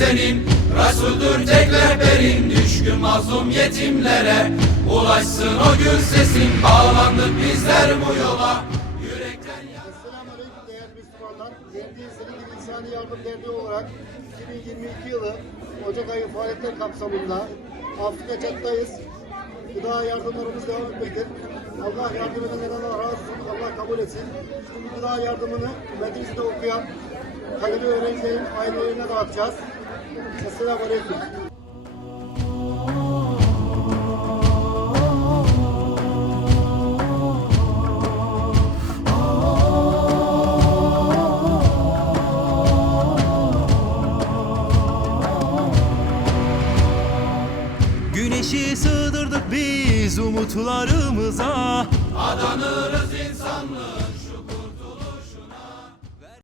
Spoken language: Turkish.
senin Resuldür tek rehberin Düşkün mazlum yetimlere Ulaşsın o gül sesin Bağlandık bizler bu yola Yürekten Selamünaleyküm değerli Müslümanlar. Verdiği Senin İnsani Yardım Derneği olarak 2022 yılı Ocak ayı faaliyetler kapsamında Afrika Çat'tayız. Gıda yardımlarımız devam etmektedir. Allah yardım edenlerden Allah razı olsun. Allah kabul etsin. Şimdi gıda yardımını medresede okuyan talebe öğrencilerin ailelerine dağıtacağız. Esselamu Aleyküm. Güneşi sığdırdık biz umutlarımıza insanlığı